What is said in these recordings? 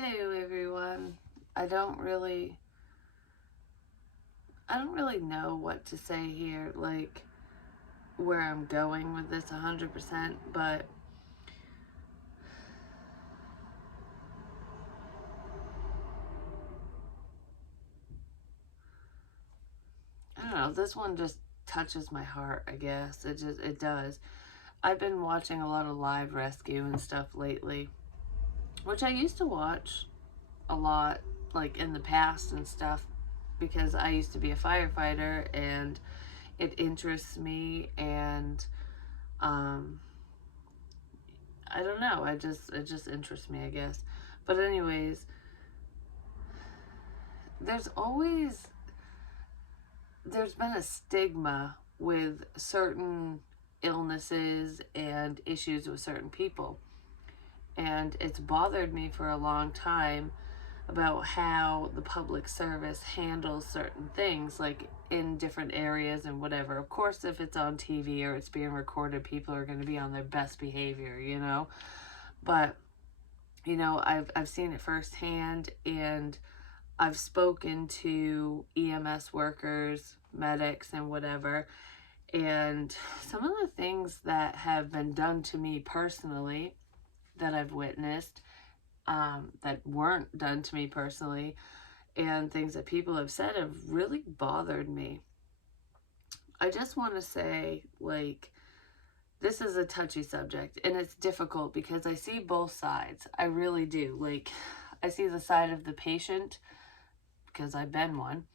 Hello everyone. I don't really know what to say here, like where I'm going with this 100%, but I don't know, this one just touches my heart, I guess. It does. I've been watching a lot of live rescue and stuff lately, which I used to watch a lot like in the past and stuff because I used to be a firefighter and it interests me, and um I don't know, it just interests me, I guess. But anyways, there's always there's been a stigma with certain illnesses and issues with certain people. And it's bothered me for a long time about how the public service handles certain things, like in different areas and whatever. Of course, if it's on TV or it's being recorded, people are going to be on their best behavior. But, I've seen it firsthand, and I've spoken to EMS workers, medics, and whatever. And some of the things that have been done to me personally that I've witnessed, that weren't done to me personally, and things that people have said have really bothered me. I just want to say, like, this is a touchy subject, and it's difficult because I see both sides. I really do. Like, I see the side of the patient because I've been one,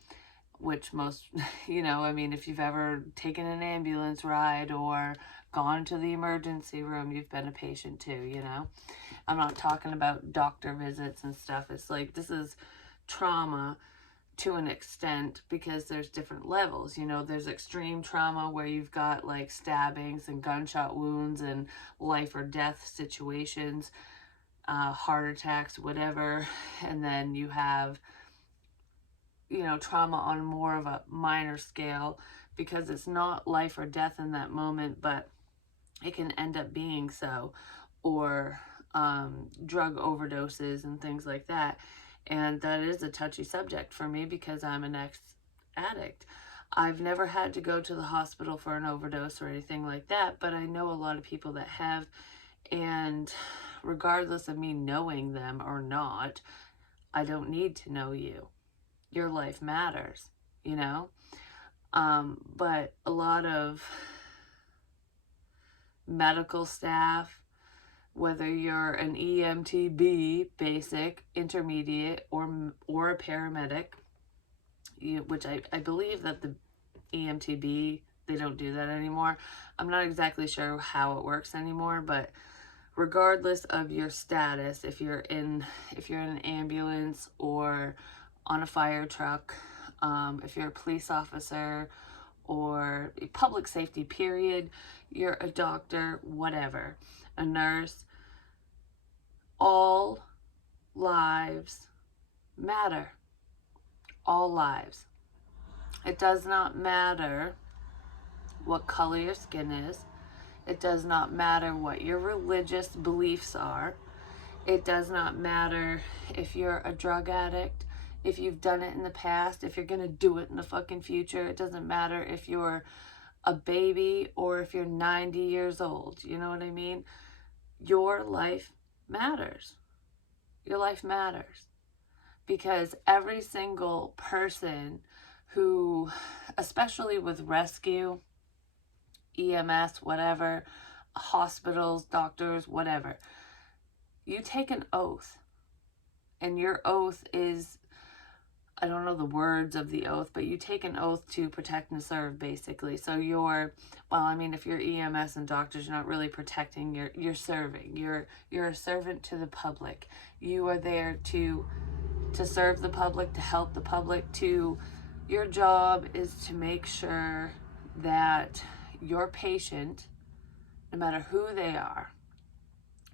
which most, if you've ever taken an ambulance ride or gone to the emergency room, you've been a patient too. I'm not talking about doctor visits and stuff. It's like, this is trauma to an extent because there's different levels. There's extreme trauma where you've got like stabbings and gunshot wounds and life or death situations, heart attacks, whatever. And then you have trauma on more of a minor scale because it's not life or death in that moment, but it can end up being so, or drug overdoses and things like that. And that is a touchy subject for me because I'm an ex-addict. I've never had to go to the hospital for an overdose or anything like that, but I know a lot of people that have, and regardless of me knowing them or not, I don't need to know you. Your life matters, you know? But a lot of medical staff, whether you're an EMTB, basic, intermediate, or a paramedic, which I believe that the EMTB, they don't do that anymore. I'm not exactly sure how it works anymore, but regardless of your status, if you're in an ambulance or on a fire truck, if you're a police officer or public safety period, you're a doctor, whatever, a nurse, all lives matter. All lives. It does not matter what color your skin is. It does not matter what your religious beliefs are. It does not matter if you're a drug addict, if you've done it in the past, if you're going to do it in the fucking future. It doesn't matter if you're a baby or if you're 90 years old. You know what I mean? Your life matters. Your life matters. Because every single person who, especially with rescue, EMS, whatever, hospitals, doctors, whatever, you take an oath. And your oath is, I don't know the words of the oath, but you take an oath to protect and serve, basically. So if you're EMS and doctors, you're not really protecting, you're serving. You're a servant to the public. You are there to serve the public, to help the public, your job is to make sure that your patient, no matter who they are,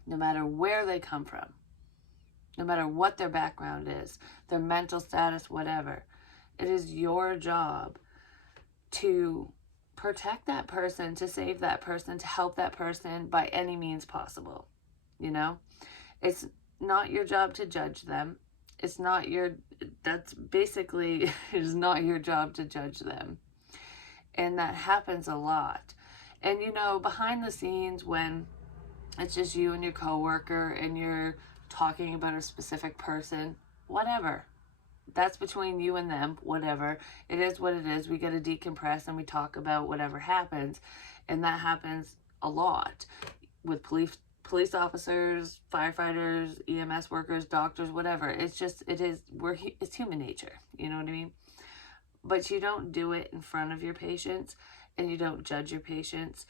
no matter where they come from, no matter what their background is, their mental status, whatever, it is your job to protect that person, to save that person, to help that person by any means possible. It's not your job to judge them. It's not your, that's basically, it is not your job to judge them. And that happens a lot. And you know, behind the scenes, when it's just you and your coworker and you're talking about a specific person, whatever. That's between you and them, whatever. It is what it is. We get to decompress and we talk about whatever happens. And that happens a lot with police officers, firefighters, EMS workers, doctors, whatever. It's human nature. You know what I mean? But you don't do it in front of your patients, and you don't judge your patients.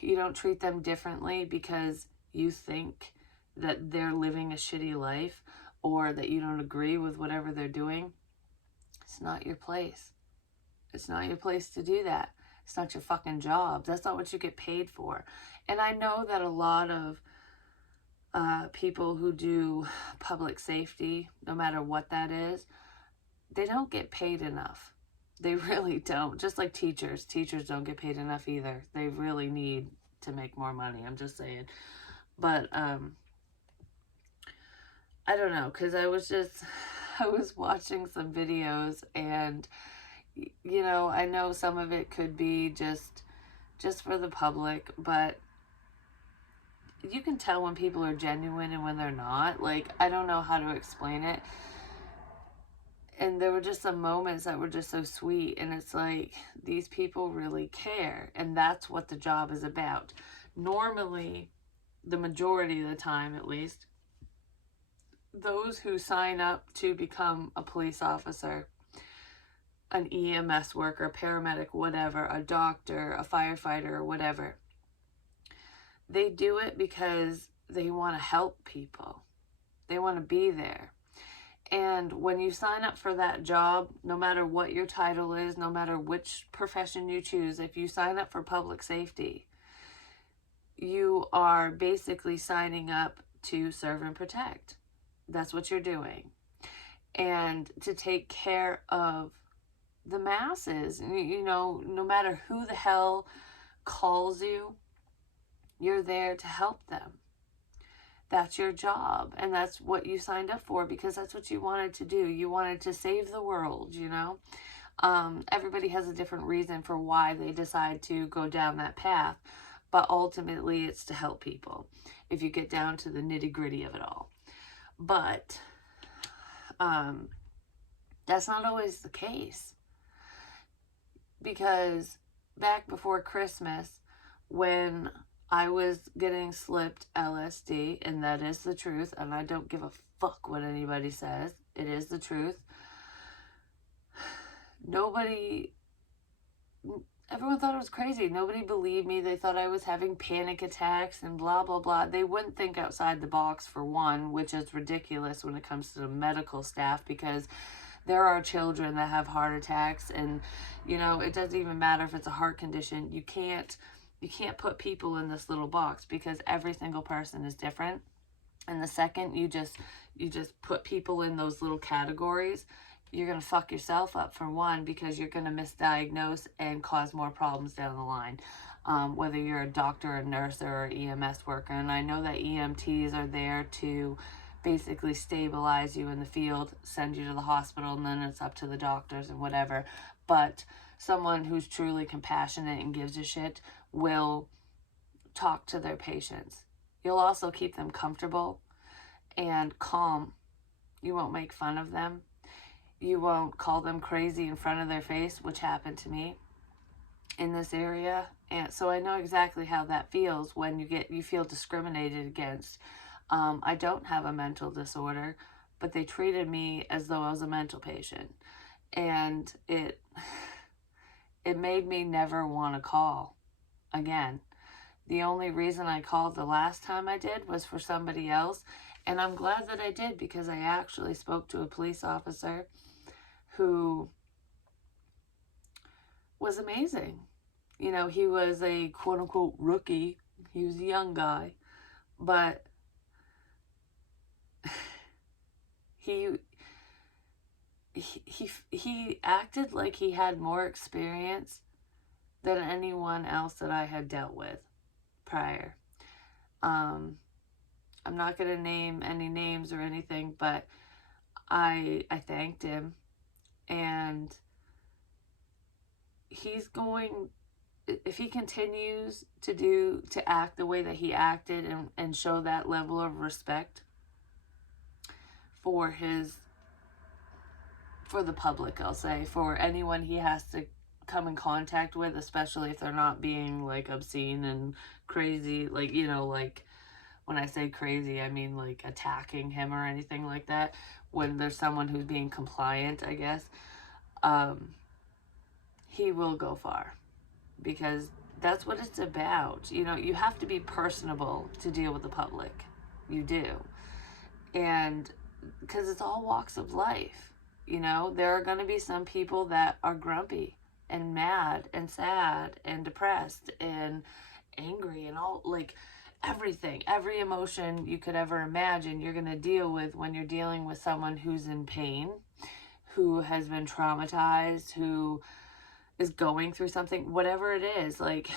You don't treat them differently because you think that they're living a shitty life or that you don't agree with whatever they're doing. It's not your place. It's not your place to do that. It's not your fucking job. That's not what you get paid for. And I know that a lot of people who do public safety, no matter what that is, they don't get paid enough. They really don't. Just like teachers. Teachers don't get paid enough either. They really need to make more money. I'm just saying. But I don't know, because I was watching some videos, and you know, I know some of it could be just for the public, but you can tell when people are genuine and when they're not. Like, I don't know how to explain it. And there were just some moments that were just so sweet, and it's like, these people really care, and that's what the job is about. Normally, the majority of the time at least, those who sign up to become a police officer, an EMS worker, paramedic, whatever, a doctor, a firefighter, or whatever, they do it because they want to help people. They want to be there. And when you sign up for that job, no matter what your title is, no matter which profession you choose, if you sign up for public safety, you are basically signing up to serve and protect. That's what you're doing. And to take care of the masses. You know, no matter who the hell calls you, you're there to help them. That's your job, and that's what you signed up for, because that's what you wanted to do. You wanted to save the world, you know. Everybody has a different reason for why they decide to go down that path, but ultimately it's to help people, if you get down to the nitty-gritty of it all. But that's not always the case, because back before Christmas, when I was getting slipped LSD, and that is the truth, and I don't give a fuck what anybody says. It is the truth. Everyone thought it was crazy. Nobody believed me. They thought I was having panic attacks and blah, blah, blah. They wouldn't think outside the box, for one, which is ridiculous when it comes to the medical staff, because there are children that have heart attacks, and, you know, it doesn't even matter if it's a heart condition. You can't put people in this little box, because every single person is different. And the second you just put people in those little categories, you're going to fuck yourself up, for one, because you're going to misdiagnose and cause more problems down the line. Whether you're a doctor, a nurse, or an EMS worker. And I know that EMTs are there to basically stabilize you in the field, send you to the hospital, and then it's up to the doctors and whatever. But someone who's truly compassionate and gives a shit will talk to their patients. You'll also keep them comfortable and calm. You won't make fun of them. You won't call them crazy in front of their face, which happened to me in this area. And so I know exactly how that feels when you feel discriminated against. I don't have a mental disorder, but they treated me as though I was a mental patient. And it made me never want to call again. The only reason I called the last time I did was for somebody else. And I'm glad that I did, because I actually spoke to a police officer who was amazing. You know, he was a quote-unquote rookie. He was a young guy. But he acted like he had more experience than anyone else that I had dealt with prior. I'm not going to name any names or anything, but I thanked him, and he's going, if he continues to act the way that he acted and show that level of respect for the public, I'll say, for anyone he has to come in contact with, especially if they're not being like obscene and crazy, like, you know, like when I say crazy, I mean like attacking him or anything like that. When there's someone who's being compliant, I guess, he will go far, because that's what it's about. You know, you have to be personable to deal with the public. You do. And because it's all walks of life. You know, there are going to be some people that are grumpy and mad and sad and depressed and angry and all, like, everything, every emotion you could ever imagine, you're going to deal with when you're dealing with someone who's in pain, who has been traumatized, who is going through something, whatever it is, like,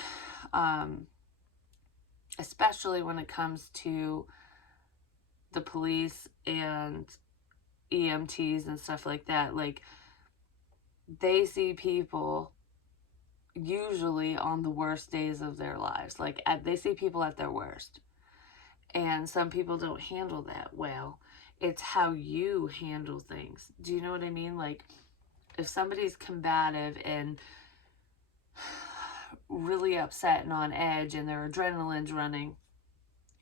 especially when it comes to the police and EMTs and stuff like that. Like, they see people usually on the worst days of their lives. Like, they see people at their worst. And some people don't handle that well. It's how you handle things. Do you know what I mean? Like, if somebody's combative and really upset and on edge and their adrenaline's running,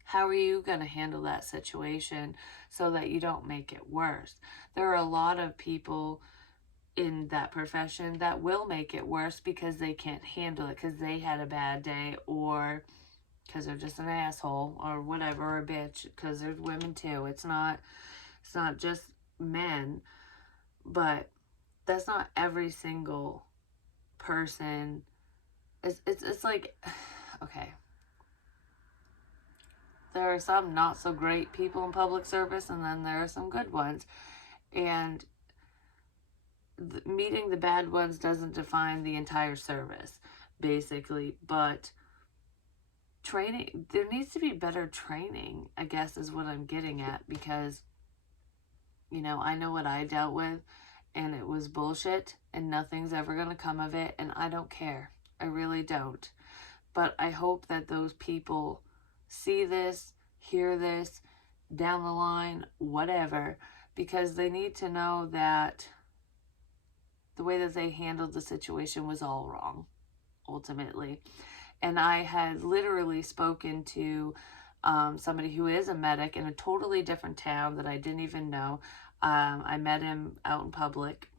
how are you going to handle that situation so that you don't make it worse? There are a lot of people in that profession that will make it worse because they can't handle it, because they had a bad day, or because they're just an asshole, or whatever, or a bitch, because there's women too. It's not just men, but that's not every single person. It's like, okay, there are some not so great people in public service, and then there are some good ones. And meeting the bad ones doesn't define the entire service, basically. But training, there needs to be better training, I guess, is what I'm getting at. Because, you know, I know what I dealt with, and it was bullshit, and nothing's ever going to come of it, and I don't care. I really don't. But I hope that those people see this, hear this, down the line, whatever, because they need to know that the way that they handled the situation was all wrong, ultimately. And I had literally spoken to somebody who is a medic in a totally different town that I didn't even know. I met him out in public,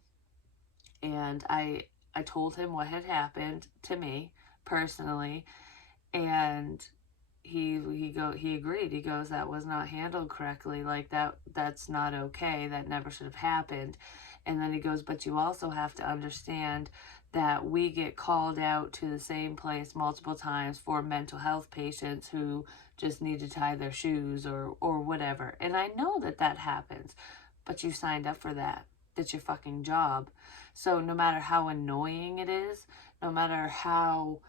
and I told him what had happened to me personally, and he agreed. He goes, that was not handled correctly. Like, that's not okay. That never should have happened. And then he goes, but you also have to understand that we get called out to the same place multiple times for mental health patients who just need to tie their shoes or whatever. And I know that happens, but you signed up for that. That's your fucking job. So no matter how annoying it is, no matter how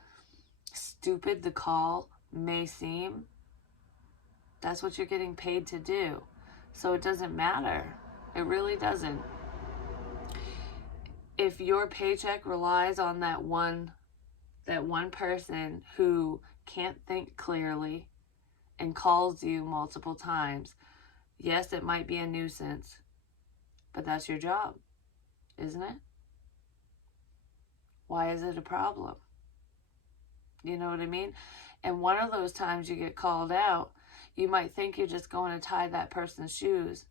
stupid the call may seem, that's what you're getting paid to do. So it doesn't matter. It really doesn't. If your paycheck relies on that one person who can't think clearly and calls you multiple times, yes, it might be a nuisance, but that's your job, isn't it? Why is it a problem? You know what I mean? And one of those times you get called out, you might think you're just going to tie that person's shoes,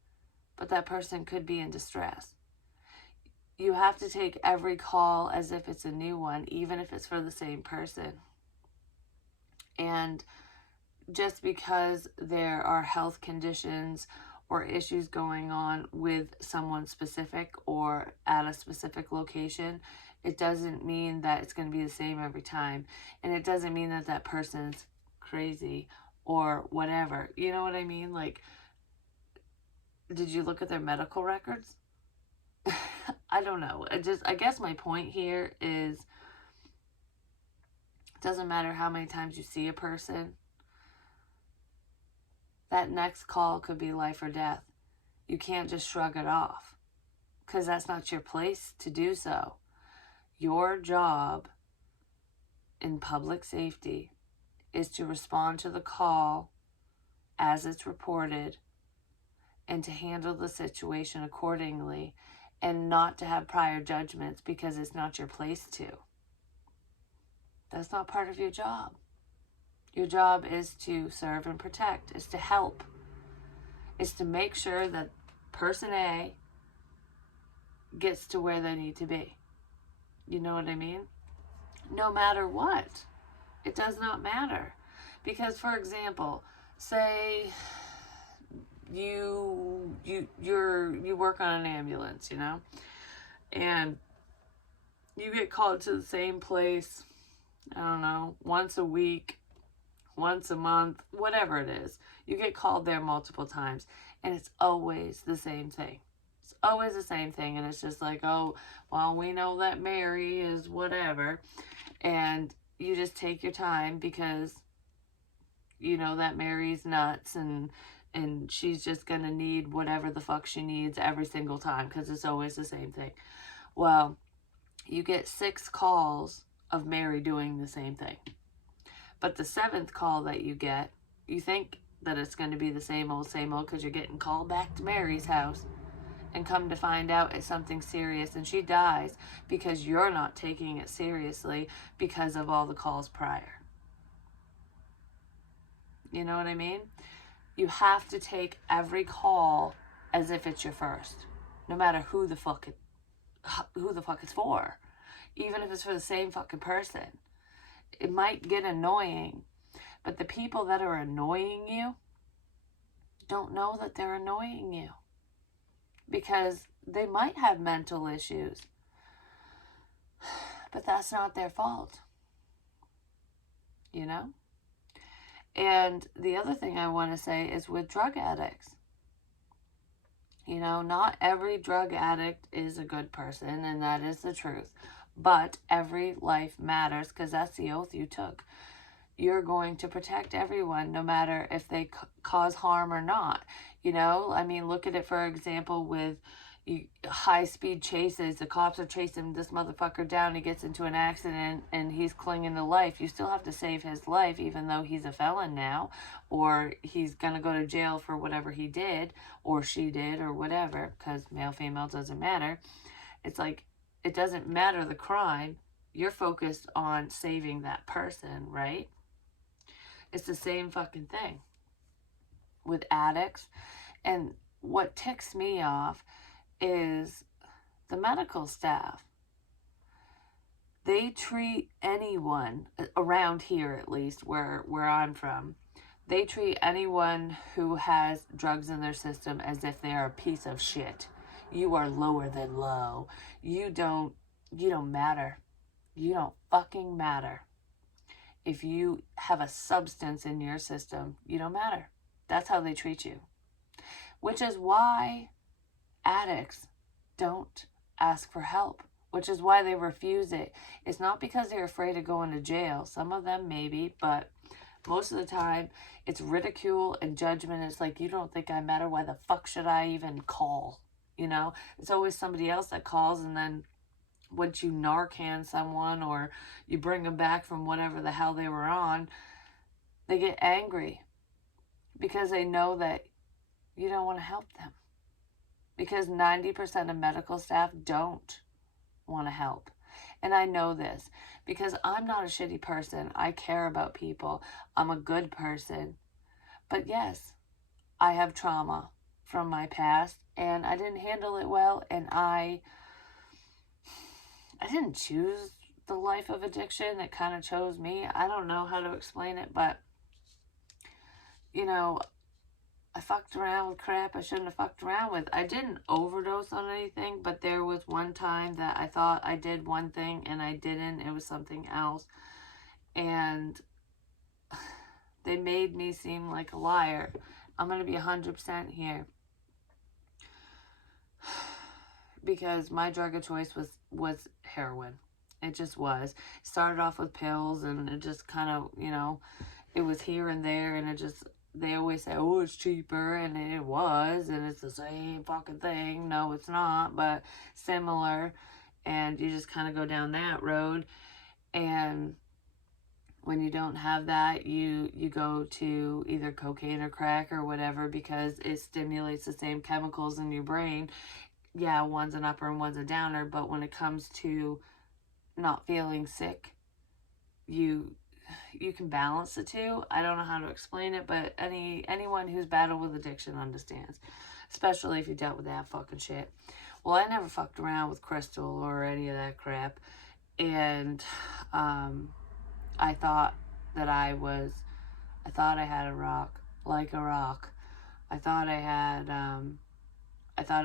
but that person could be in distress. You have to take every call as if it's a new one, even if it's for the same person. And just because there are health conditions or issues going on with someone specific or at a specific location, it doesn't mean that it's going to be the same every time. And it doesn't mean that that person's crazy or whatever. You know what I mean? Like, did you look at their medical records? I don't know. I guess my point here is, it doesn't matter how many times you see a person. That next call could be life or death. You can't just shrug it off, because that's not your place to do so. Your job in public safety is to respond to the call as it's reported and to handle the situation accordingly, and not to have prior judgments because it's not your place to. That's not part of your job. Your job is to serve and protect, is to help, is to make sure that person A gets to where they need to be. You know what I mean? No matter what. It does not matter. Because, for example, say you work on an ambulance, you know, and you get called to the same place, I don't know, once a week, once a month, whatever it is. You get called there multiple times, and it's always the same thing. It's always the same thing, and it's just like, oh, well, we know that Mary is whatever, and you just take your time because you know that Mary's nuts, and she's just gonna need whatever the fuck she needs every single time because it's always the same thing. Well, you get 6 calls of Mary doing the same thing. But the 7th call that you get, you think that it's going to be the same old because you're getting called back to Mary's house, and come to find out it's something serious and she dies because you're not taking it seriously because of all the calls prior. You know what I mean? You have to take every call as if it's your first, no matter who the fuck it's for, even if it's for the same fucking person. It might get annoying, but the people that are annoying you don't know that they're annoying you, because they might have mental issues, but that's not their fault, you know? And the other thing I want to say is with drug addicts. You know, not every drug addict is a good person, and that is the truth. But every life matters, because that's the oath you took. You're going to protect everyone, no matter if they cause harm or not. You know, I mean, look at it, for example, with high-speed chases. The cops are chasing this motherfucker down. He gets into an accident and he's clinging to life. You still have to save his life, even though he's a felon now, or he's gonna go to jail for whatever he did or she did or whatever, because male, female doesn't matter. It's like, it doesn't matter the crime. You're focused on saving that person, right? It's the same fucking thing with addicts. And what ticks me off is the medical staff. They treat anyone, around here at least, where I'm from, they treat anyone who has drugs in their system as if they're a piece of shit. You are lower than low. You don't matter. You don't fucking matter. If you have a substance in your system, you don't matter. That's how they treat you. Which is why addicts don't ask for help, which is why they refuse it. It's not because they're afraid of going to jail. Some of them maybe, but most of the time it's ridicule and judgment. It's like, you don't think I matter? Why the fuck should I even call? You know, it's always somebody else that calls, and then once you Narcan someone or you bring them back from whatever the hell they were on, they get angry because they know that you don't want to help them. Because 90% of medical staff don't want to help. And I know this because I'm not a shitty person. I care about people. I'm a good person. But yes, I have trauma from my past, and I didn't handle it well, and I didn't choose the life of addiction. It kind of chose me. I don't know how to explain it, but, you know, I fucked around with crap I shouldn't have fucked around with. I didn't overdose on anything, but there was one time that I thought I did one thing and I didn't. It was something else. And they made me seem like a liar. I'm going to be 100% here. Because my drug of choice was heroin. It just was. It started off with pills, and it just kind of, you know, it was here and there, and it just they always say, oh, it's cheaper, and it was, and it's the same fucking thing. No, it's not, but similar. And you just kind of go down that road. And when you don't have that, you go to either cocaine or crack or whatever, because it stimulates the same chemicals in your brain. Yeah, one's an upper and one's a downer, but when it comes to not feeling sick, you can balance the two. I don't know how to explain it, but anyone who's battled with addiction understands, especially if you dealt with that fucking shit. Well, I never fucked around with crystal or any of that crap, and I thought that I had a rock, like a rock. I thought I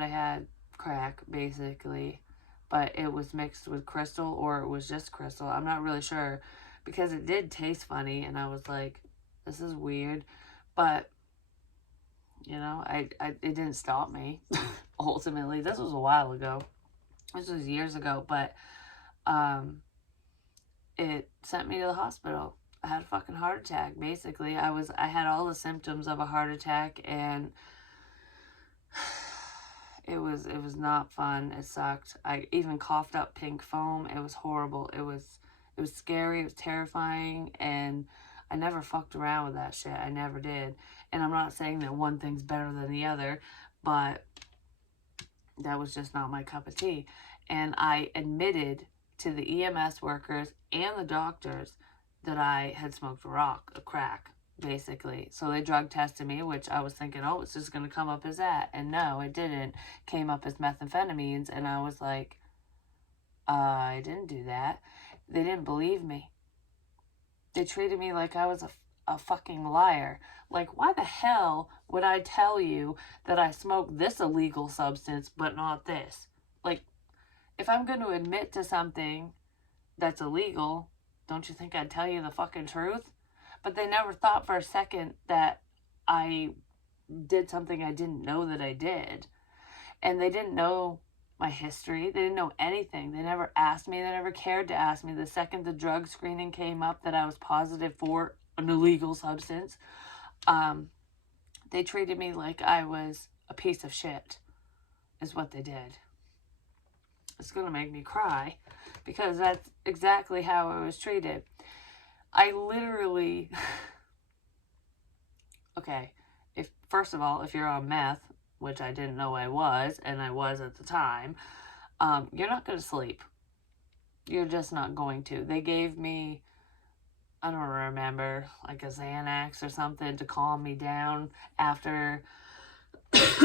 had crack, basically, but it was mixed with crystal, or it was just crystal. I'm not really sure, because it did taste funny, and I was like, this is weird, but, you know, it didn't stop me, ultimately. This was a while ago. This was years ago, but, it sent me to the hospital. I had a fucking heart attack, basically. I had all the symptoms of a heart attack, and it was not fun. It sucked. I even coughed up pink foam. It was horrible. It was scary. It was terrifying, and I never fucked around with that shit. I never did. And I'm not saying that one thing's better than the other, but that was just not my cup of tea. And I admitted to the EMS workers and the doctors that I had smoked a crack, basically. So they drug tested me, which I was thinking, oh, it's just going to come up as that. And no, it didn't. It came up as methamphetamines, and I was like, I didn't do that. They didn't believe me. They treated me like I was a fucking liar. Like, why the hell would I tell you that I smoked this illegal substance but not this? Like, if I'm going to admit to something that's illegal, don't you think I'd tell you the fucking truth? But they never thought for a second that I did something I didn't know that I did. And they didn't know my history. They didn't know anything. They never asked me. They never cared to ask me. The second the drug screening came up that I was positive for an illegal substance, they treated me like I was a piece of shit, is what they did. It's going to make me cry, because that's exactly how I was treated. I literally, okay, first of all, if you're on meth, which I didn't know I was, and I was at the time, you're not going to sleep. You're just not going to. They gave me, I don't remember, like a Xanax or something to calm me down after, I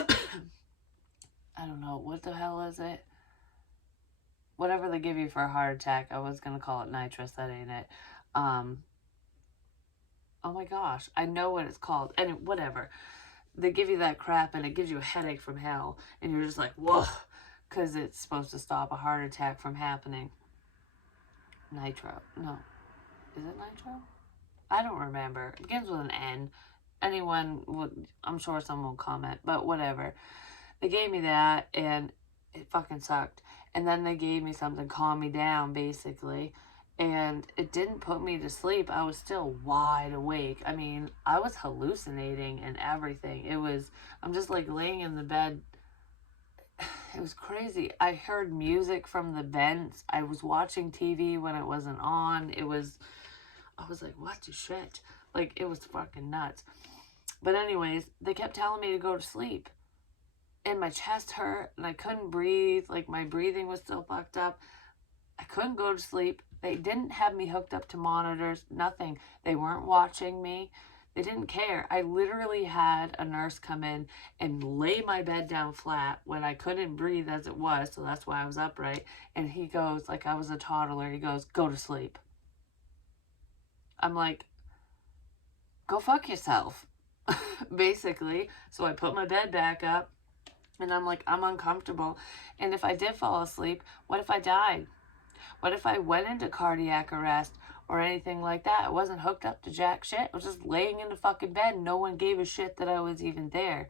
don't know, what the hell is it? Whatever they give you for a heart attack. I was going to call it nitrous. That ain't it. Oh my gosh. I know what it's called. And whatever. They give you that crap, and it gives you a headache from hell. And you're just like, whoa. Because it's supposed to stop a heart attack from happening. Nitro. No. Is it nitro? I don't remember. It begins with an N. Anyone would, I'm sure someone will comment. But whatever. They gave me that, and it fucking sucked. And then they gave me something to calm me down, basically. And it didn't put me to sleep. I was still wide awake. I mean, I was hallucinating and everything. I'm just like laying in the bed. It was crazy. I heard music from the vents. I was watching TV when it wasn't on. I was like, what the shit? Like, it was fucking nuts. But anyways, they kept telling me to go to sleep. And my chest hurt, and I couldn't breathe. Like, my breathing was still fucked up. I couldn't go to sleep. They didn't have me hooked up to monitors, nothing. They weren't watching me. They didn't care. I literally had a nurse come in and lay my bed down flat when I couldn't breathe as it was, so that's why I was upright. And he goes, like I was a toddler, he goes, go to sleep. I'm like, go fuck yourself, basically. So I put my bed back up. And I'm like, I'm uncomfortable. And if I did fall asleep, what if I died? What if I went into cardiac arrest or anything like that? I wasn't hooked up to jack shit. I was just laying in the fucking bed. No one gave a shit that I was even there.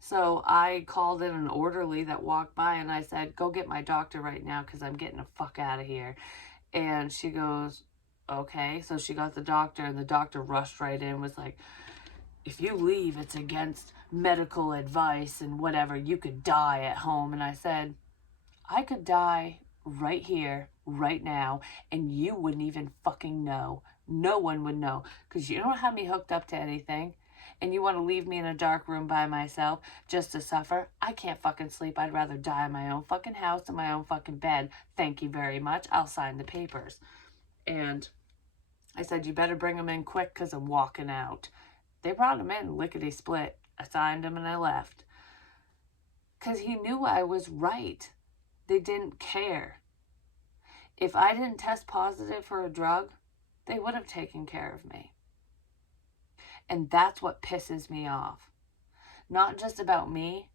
So I called in an orderly that walked by, and I said, go get my doctor right now, because I'm getting the fuck out of here. And she goes, okay. So she got the doctor, and the doctor rushed right in, was like, if you leave, it's against medical advice and whatever. You could die at home. And I said, I could die right here, right now, and you wouldn't even fucking know. No one would know, because you don't have me hooked up to anything. And you want to leave me in a dark room by myself just to suffer? I can't fucking sleep. I'd rather die in my own fucking house in my own fucking bed. Thank you very much. I'll sign the papers. And I said, you better bring them in quick because I'm walking out. They brought him in lickety-split. I signed him and I left. Because he knew I was right. They didn't care. If I didn't test positive for a drug, they would have taken care of me. And that's what pisses me off. Not just about me,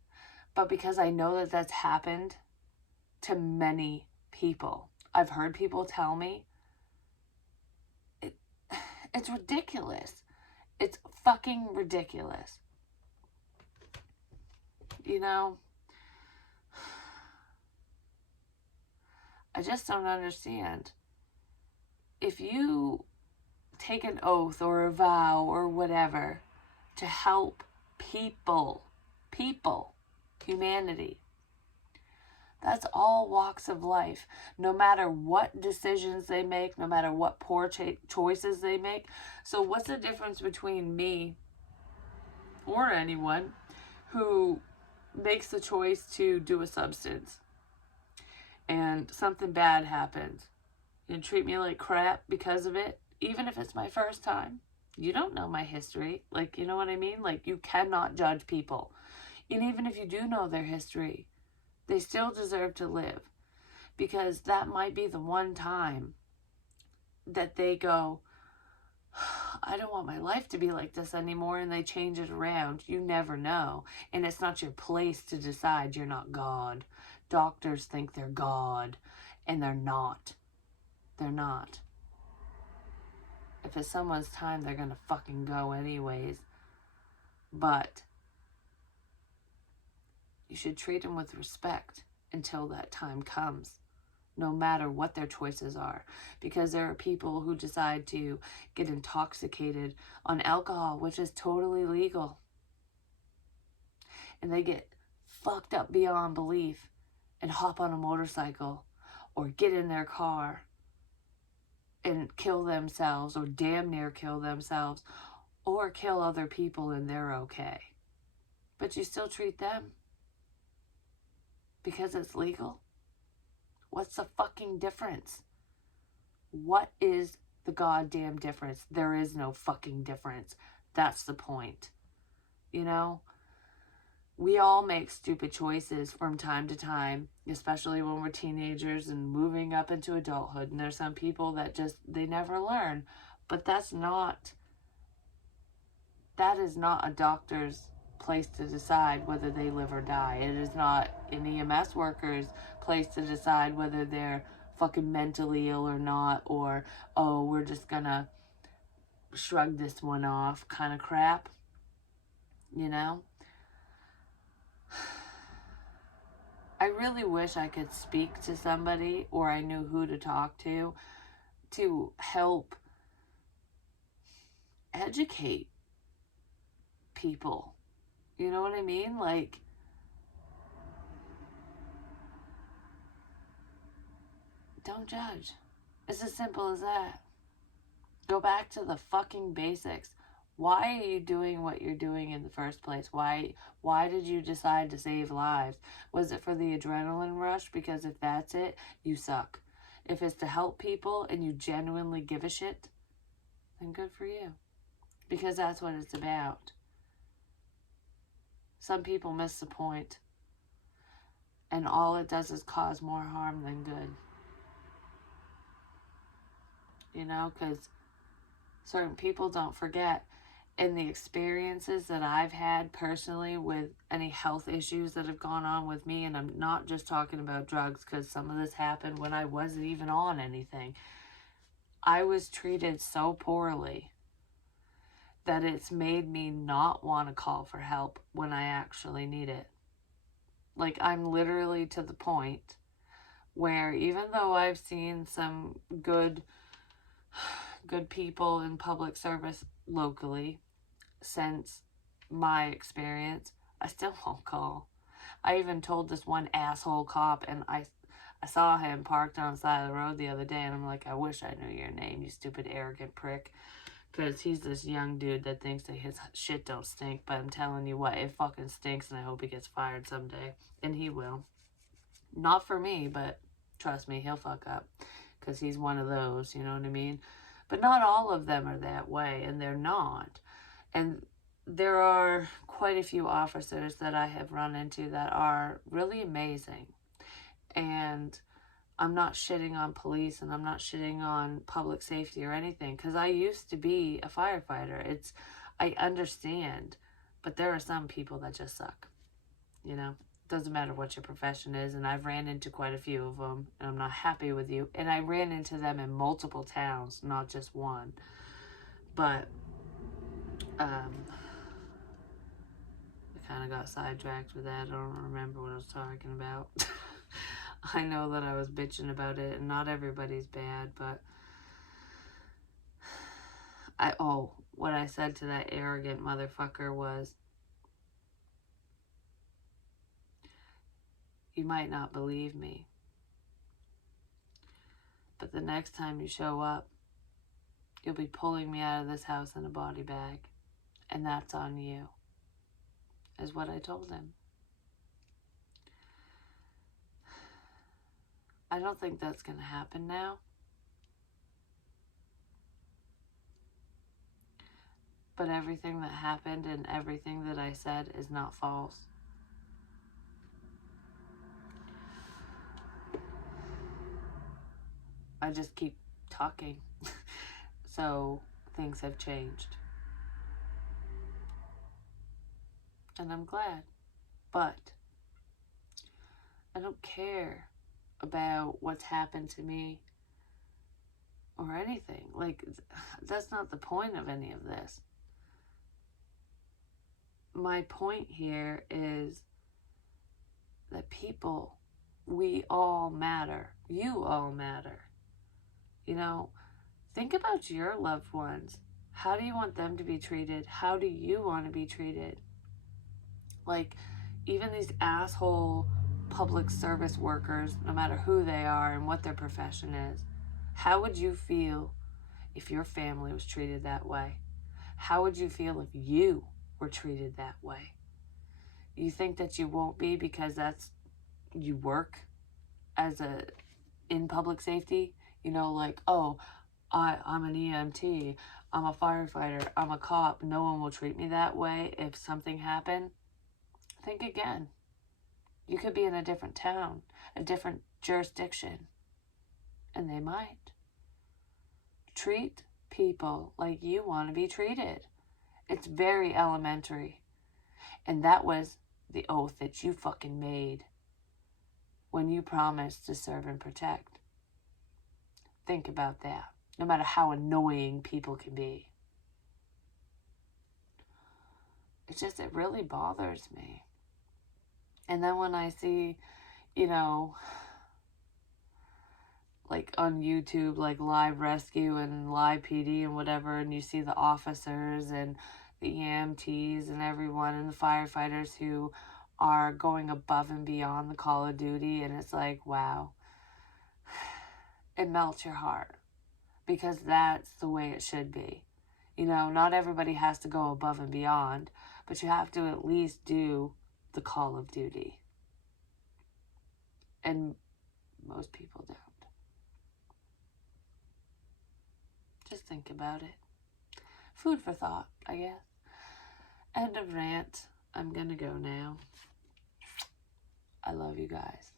but because I know that that's happened to many people. I've heard people tell me, it's ridiculous. It's fucking ridiculous. You know, I just don't understand. If you take an oath or a vow or whatever to help people, humanity, that's all walks of life. No matter what decisions they make, no matter what poor choices they make. So what's the difference between me or anyone who makes the choice to do a substance and something bad happens and treat me like crap because of it, even if it's my first time? You don't know my history. Like, you know what I mean? Like, you cannot judge people. And even if you do know their history, they still deserve to live, because that might be the one time that they go, I don't want my life to be like this anymore, and they change it around. You never know. And it's not your place to decide. You're not God. Doctors think they're God, and they're not. They're not. If it's someone's time, they're gonna fucking go anyways. But you should treat them with respect until that time comes, no matter what their choices are. Because there are people who decide to get intoxicated on alcohol, which is totally legal. And they get fucked up beyond belief and hop on a motorcycle or get in their car and kill themselves, or damn near kill themselves, or kill other people, and they're okay. But you still treat them because it's legal? What's the fucking difference? What is the goddamn difference? There is no fucking difference. That's the point. You know? We all make stupid choices from time to time, especially when we're teenagers and moving up into adulthood. And there's some people that just, they never learn. But that is not a doctor's place to decide whether they live or die. It is not an EMS worker's place to decide whether they're fucking mentally ill or not, or, oh, we're just gonna shrug this one off kind of crap. You know? I really wish I could speak to somebody, or I knew who to talk to help educate people. You know what I mean? Like, don't judge. It's as simple as that. Go back to the fucking basics. Why are you doing what you're doing in the first place? Why did you decide to save lives? Was it for the adrenaline rush? Because if that's it, you suck. If it's to help people and you genuinely give a shit, then good for you. Because that's what it's about. Some people miss the point, and all it does is cause more harm than good. You know, because certain people don't forget. And the experiences that I've had personally with any health issues that have gone on with me, and I'm not just talking about drugs, because some of this happened when I wasn't even on anything. I was treated so poorly that it's made me not want to call for help when I actually need it. Like, I'm literally to the point where, even though I've seen some good people in public service locally, since my experience, I still won't call. I even told this one asshole cop, and I saw him parked on the side of the road the other day, and I'm like, I wish I knew your name, you stupid arrogant prick. Because he's this young dude that thinks that his shit don't stink, but I'm telling you what, it fucking stinks, and I hope he gets fired someday. And he will. Not for me, but trust me, he'll fuck up. Because he's one of those, you know what I mean? But not all of them are that way, and they're not. And there are quite a few officers that I have run into that are really amazing. And I'm not shitting on police, and I'm not shitting on public safety or anything, because I used to be a firefighter. I understand, but there are some people that just suck, you know? Doesn't matter what your profession is, and I've ran into quite a few of them, and I'm not happy with you. And I ran into them in multiple towns, not just one. But, I kind of got sidetracked with that. I don't remember what I was talking about. I know that I was bitching about it, and not everybody's bad, but what I said to that arrogant motherfucker was, you might not believe me, but the next time you show up, you'll be pulling me out of this house in a body bag, and that's on you, is what I told him. I don't think that's going to happen now. But everything that happened and everything that I said is not false. I just keep talking. So things have changed. And I'm glad. But I don't care about what's happened to me or anything. Like, that's not the point of any of this. My point here is that people, we all matter. You all matter. You know, think about your loved ones. How do you want them to be treated? How do you want to be treated? Like, even these asshole public service workers, no matter who they are and what their profession is, how would you feel if your family was treated that way? How would you feel if you were treated that way? You think that you won't be because you work in public safety? You know, like, oh, I'm an EMT, I'm a firefighter, I'm a cop, no one will treat me that way if something happened. Think again. You could be in a different town, a different jurisdiction, and they might. Treat people like you want to be treated. It's very elementary. And that was the oath that you fucking made when you promised to serve and protect. Think about that. No matter how annoying people can be. It really bothers me. And then when I see, you know, like on YouTube, like Live Rescue and Live PD and whatever, and you see the officers and the EMTs and everyone and the firefighters who are going above and beyond the call of duty, and it's like, wow, it melts your heart, because that's the way it should be. You know, not everybody has to go above and beyond, but you have to at least do the call of duty. And most people don't. Just think about it. Food for thought, I guess. End of rant. I'm gonna go now. I love you guys.